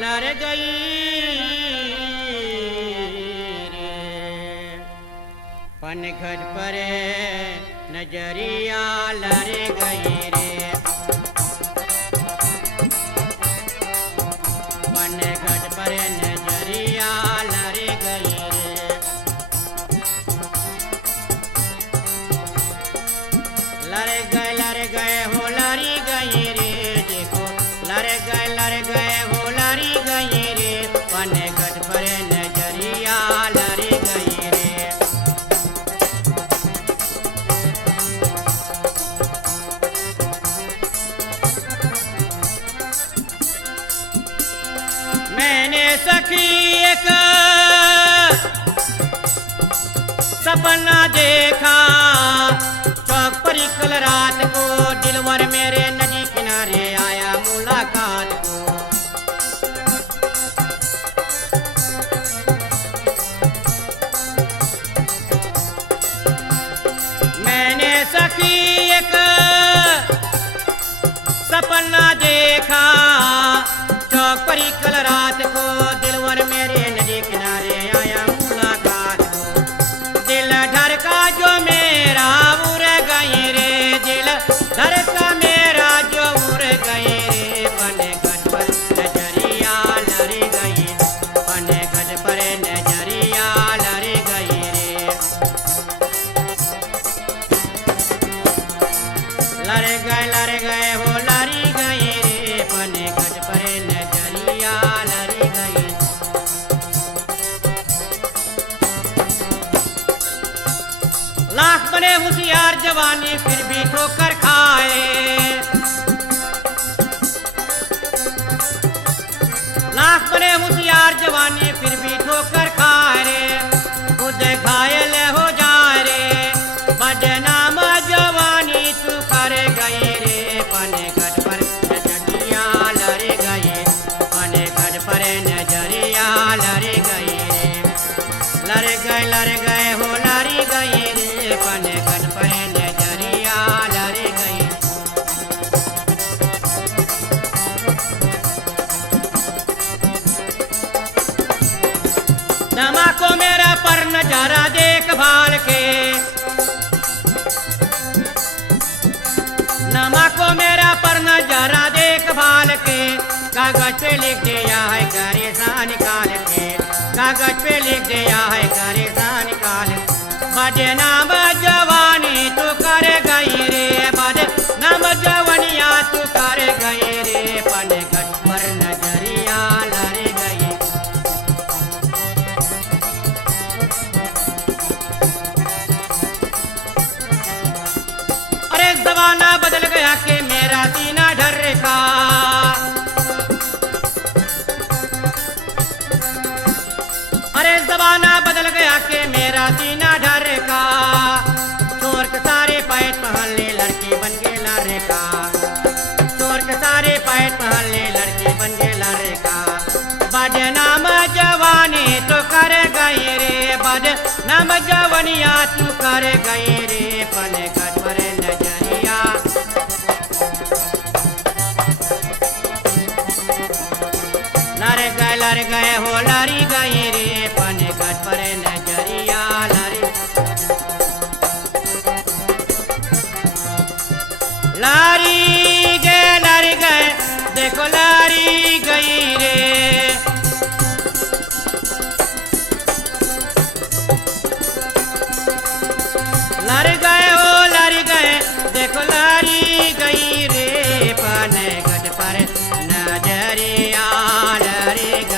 लड़ गई रे पनघट पर नजरिया लड़ गई रे पनघट पर नजरिया लड़ गई रे लड़ गए हो लड़ी गई रे देखो लड़ गए हो लड़ी गई रे पनघट पर नजरिया लड़ गई रे मैंने सखी एक सपना देखा चौक पर कल रात को दिलवर मेरे नदी किनारे आया मुलाकात को मैंने सखी एक सपना देखा चौक पर कल रात को दिलवर मेरे नदी किनारे आया मुलाकात को दिल धड़का जो मेरा उड़ गई रे दिल धड़का मेरा जो उड़ गई रे पनघट पर नजरिया लड़ गई पनघट पर नजरिया लड़ गई रे लड़ गए हो लड़ी गई रे पनघट पर नजरिया लड़ गई लाख बने होशियार जवानी फिर भी ठोकर खाए लाख बने होशियार जवानी फिर भी ठोकर खाए रे खुद घायल हो जाए रे बदनाम जवानी तू कर गई रे पनघट पर नजरिया लड़ गई पनघट पर नजरिया लड़ गई रे लड़ गए हो लड़ी गई रे पनघट पर नजरिया लड़ गई नमा को मेरा पर नजारा देखभाल के नमा को मेरा पर नजारा देखभाल के कागज पे लिख दिया है करेसा निकाल के कागज पे लिख दिया है करेसा निकाल बदनाम जवानी तू कर गई रे बदनाम जवानिया तू कर गई रे पनघट पर नजरिया लड़ गई अरे जमाना बदल गया कि मेरा सीना ढर का अरे जमाना बदल गया कि मेरा सीना ढर का चोर के सारे पैट पहन ले लड़की बन गए लड़े का चोर के सारे पैट पहन ले लड़की बन गए लड़े का बदनाम जवानी तो कर गई रे बदनाम जवानिया तू कर गई रे पनघट पर नजरिया लड़ गए हो लड़ी गई रे पनघट पर नजरिया लड़ गए देखो लड़ी गई रे लड़ गए हो लड़ गए देखो लड़ी गई रे पनघट पर नजरिया लड़ गई